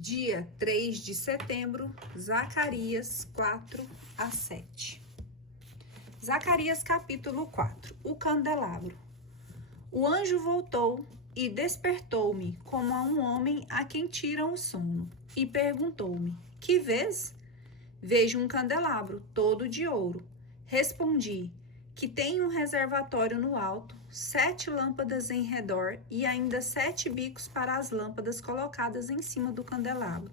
Dia 3 de setembro, Zacarias 4 a 7. Zacarias capítulo 4. O candelabro. O anjo voltou e despertou-me como a um homem a quem tiram o sono, e perguntou-me: Que vês? Vejo um candelabro todo de ouro. Respondi: que tem um reservatório no alto, 7 lâmpadas em redor e ainda 7 bicos para as lâmpadas colocadas em cima do candelabro.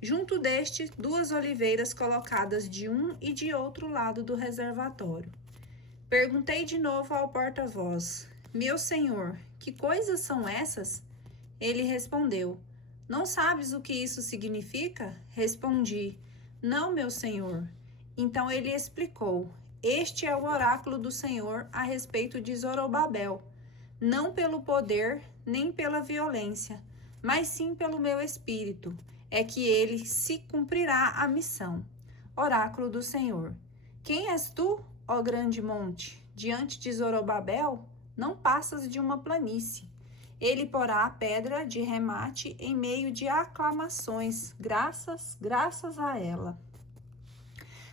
Junto deste, 2 oliveiras colocadas de um e de outro lado do reservatório. Perguntei de novo ao porta-voz: Meu senhor, que coisas são essas? Ele respondeu: Não sabes o que isso significa? Respondi: Não, meu senhor. Então ele explicou: Este é o oráculo do Senhor a respeito de Zorobabel, não pelo poder nem pela violência, mas sim pelo meu espírito, é que ele se cumprirá a missão. Oráculo do Senhor. Quem és tu, ó grande monte? Diante de Zorobabel, não passas de uma planície. Ele porá a pedra de remate em meio de aclamações, graças a ela.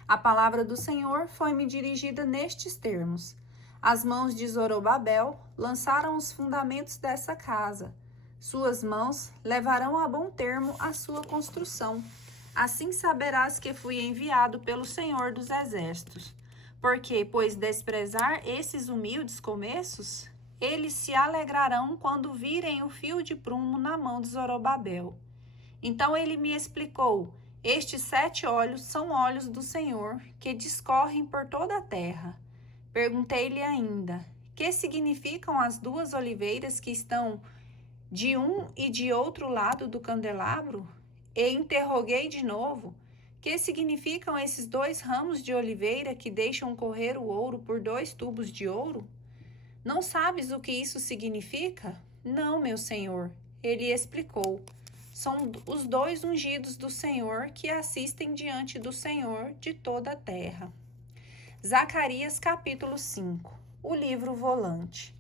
A palavra do Senhor foi-me dirigida nestes termos: As mãos de Zorobabel lançaram os fundamentos dessa casa. Suas mãos levarão a bom termo a sua construção. Assim saberás que fui enviado pelo Senhor dos Exércitos. Porque, pois desprezar esses humildes começos, eles se alegrarão quando virem o fio de prumo na mão de Zorobabel. Então ele me explicou: Estes 7 olhos são olhos do Senhor, que discorrem por toda a terra. Perguntei-lhe ainda: Que significam as 2 oliveiras que estão de um e de outro lado do candelabro? E interroguei de novo: Que significam esses 2 ramos de oliveira que deixam correr o ouro por 2 tubos de ouro? Não sabes o que isso significa? Não, meu senhor. Ele explicou: São os 2 ungidos do Senhor que assistem diante do Senhor de toda a terra. Zacarias capítulo 5. O livro volante.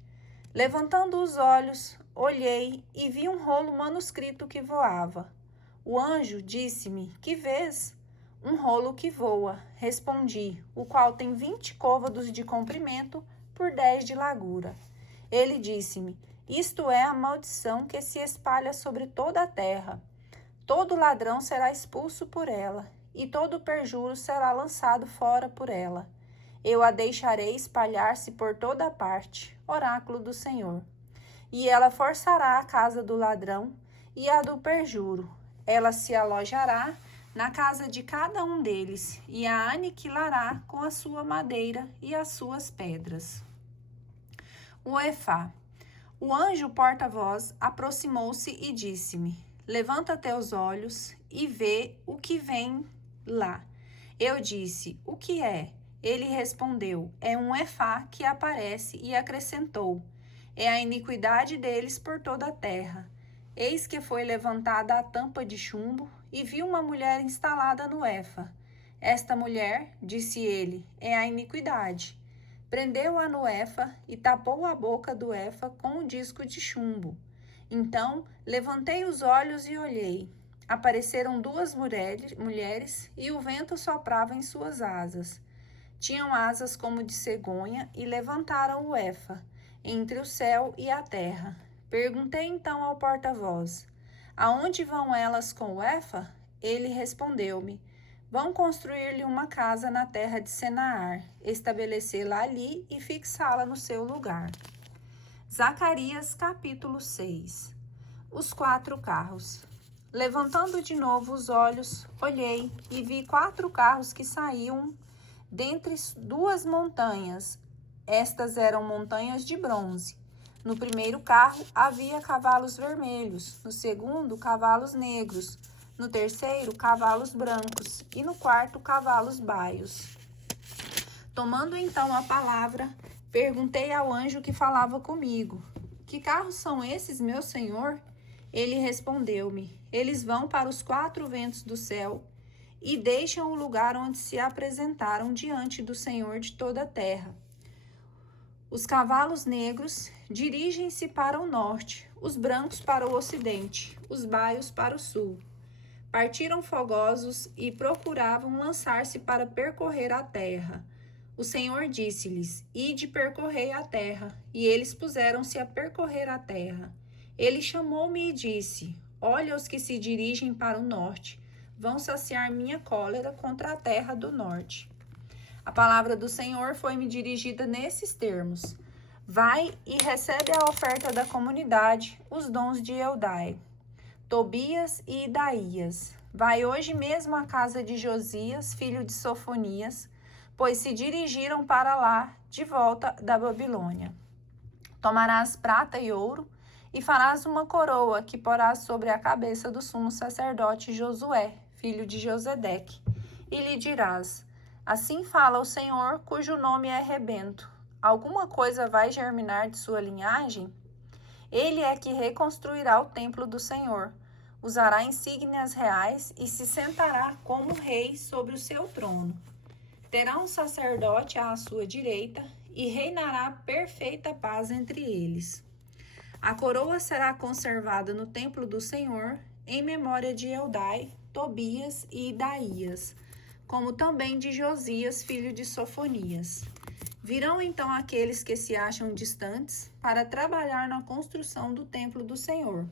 Levantando os olhos, olhei e vi um rolo manuscrito que voava. O anjo disse-me: Que vês? Um rolo que voa, respondi, o qual tem 20 côvados de comprimento por 10 de largura. Ele disse-me: Isto é a maldição que se espalha sobre toda a terra. Todo ladrão será expulso por ela, e todo perjuro será lançado fora por ela. Eu a deixarei espalhar-se por toda parte, oráculo do Senhor. E ela forçará a casa do ladrão e a do perjuro. Ela se alojará na casa de cada um deles, e a aniquilará com a sua madeira e as suas pedras. O Efá. O anjo porta-voz aproximou-se e disse-me: Levanta teus olhos e vê o que vem lá. Eu disse: O que é? Ele respondeu: É um Efá que aparece, e acrescentou: É a iniquidade deles por toda a terra. Eis que foi levantada a tampa de chumbo, e vi uma mulher instalada no Efa. Esta mulher, disse ele, é a iniquidade. Prendeu-a no Efa e tapou a boca do Efa com o disco de chumbo. Então levantei os olhos e olhei. Apareceram 2 mulheres e o vento soprava em suas asas. Tinham asas como de cegonha e levantaram o Efa entre o céu e a terra. Perguntei então ao porta-voz: Aonde vão elas com o Efa? Ele respondeu-me: Vão construir-lhe uma casa na terra de Senaar, estabelecê-la ali e fixá-la no seu lugar. Zacarias capítulo 6. Os 4 carros. Levantando de novo os olhos, olhei e vi 4 carros que saíam dentre 2 montanhas. Estas eram montanhas de bronze. No primeiro carro havia cavalos vermelhos, no segundo, cavalos negros, no terceiro, cavalos brancos e no quarto, cavalos baios. Tomando então a palavra, perguntei ao anjo que falava comigo: Que carros são esses, meu senhor? Ele respondeu-me: Eles vão para os 4 ventos do céu e deixam o lugar onde se apresentaram diante do Senhor de toda a terra. Os cavalos negros dirigem-se para o norte, os brancos para o ocidente, os baios para o sul. Partiram fogosos e procuravam lançar-se para percorrer a terra. O Senhor disse-lhes: Ide percorrei a terra. E eles puseram-se a percorrer a terra. Ele chamou-me e disse: Olha os que se dirigem para o norte. Vão saciar minha cólera contra a terra do norte. A palavra do Senhor foi-me dirigida nesses termos: Vai e recebe a oferta da comunidade, os dons de Eldai, Tobias e Idaías. Vai hoje mesmo à casa de Josias, filho de Sofonias, pois se dirigiram para lá, de volta da Babilônia. Tomarás prata e ouro, e farás uma coroa que porás sobre a cabeça do sumo sacerdote Josué, filho de Josedeque, e lhe dirás: Assim fala o Senhor, cujo nome é Rebento. Alguma coisa vai germinar de sua linhagem? Ele é que reconstruirá o templo do Senhor, usará insígnias reais e se sentará como rei sobre o seu trono. Terá um sacerdote à sua direita e reinará perfeita paz entre eles. A coroa será conservada no templo do Senhor, em memória de Eldai, Tobias e Idaías, como também de Josias, filho de Sofonias. Virão então aqueles que se acham distantes para trabalhar na construção do templo do Senhor.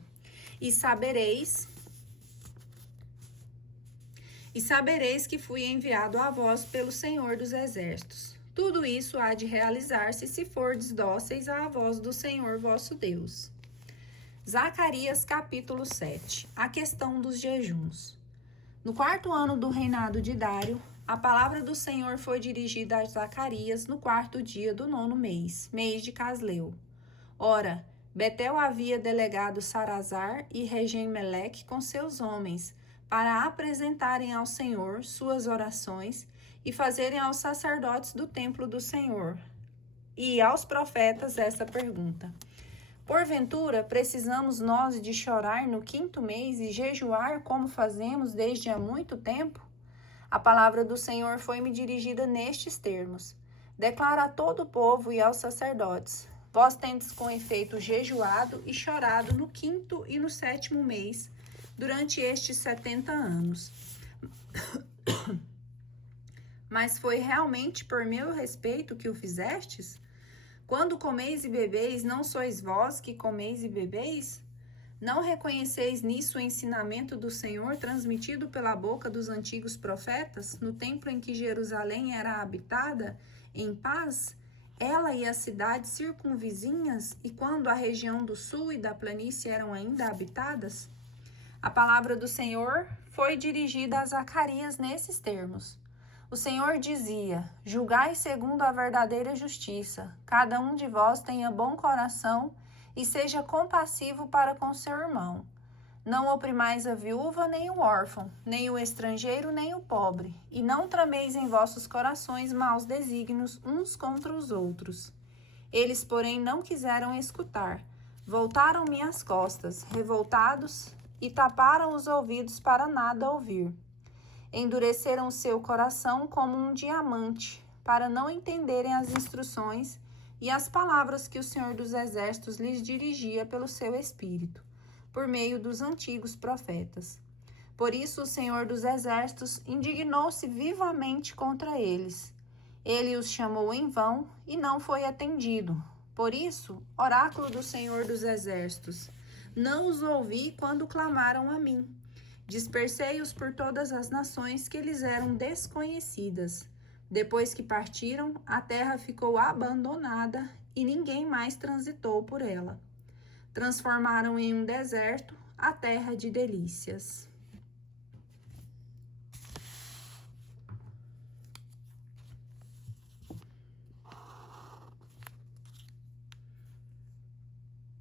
E sabereis que fui enviado a vós pelo Senhor dos Exércitos. Tudo isso há de realizar-se se fordes dóceis à voz do Senhor vosso Deus. Zacarias capítulo 7. A questão dos jejuns. No 4º ano do reinado de Dário, a palavra do Senhor foi dirigida a Zacarias no 4º dia do 9º mês, mês de Casleu. Ora, Betel havia delegado Sarazar e Regem-Meleque com seus homens, para apresentarem ao Senhor suas orações e fazerem aos sacerdotes do templo do Senhor e aos profetas essa pergunta: Porventura, precisamos nós de chorar no 5º mês e jejuar como fazemos desde há muito tempo? A palavra do Senhor foi-me dirigida nestes termos: Declara a todo o povo e aos sacerdotes: Vós tendes com efeito jejuado e chorado no 5º e no 7º mês, durante estes 70 anos. Mas foi realmente por meu respeito que o fizestes? Quando comeis e bebeis, não sois vós que comeis e bebeis? Não reconheceis nisso o ensinamento do Senhor transmitido pela boca dos antigos profetas, no tempo em que Jerusalém era habitada em paz, ela e as cidades circunvizinhas, e quando a região do sul e da planície eram ainda habitadas? A palavra do Senhor foi dirigida a Zacarias nesses termos. O Senhor dizia: Julgai segundo a verdadeira justiça. Cada um de vós tenha bom coração e seja compassivo para com seu irmão. Não oprimais a viúva nem o órfão, nem o estrangeiro nem o pobre, e não trameis em vossos corações maus desígnios uns contra os outros. Eles, porém, não quiseram escutar. Voltaram-me as costas, revoltados, e taparam os ouvidos para nada ouvir. Endureceram o seu coração como um diamante, para não entenderem as instruções e as palavras que o Senhor dos Exércitos lhes dirigia pelo seu Espírito, por meio dos antigos profetas. Por isso o Senhor dos Exércitos indignou-se vivamente contra eles. Ele os chamou em vão e não foi atendido. Por isso, oráculo do Senhor dos Exércitos, não os ouvi quando clamaram a mim. Dispersei-os por todas as nações que lhes eram desconhecidas. Depois que partiram, a terra ficou abandonada e ninguém mais transitou por ela. Transformaram em um deserto a terra de delícias.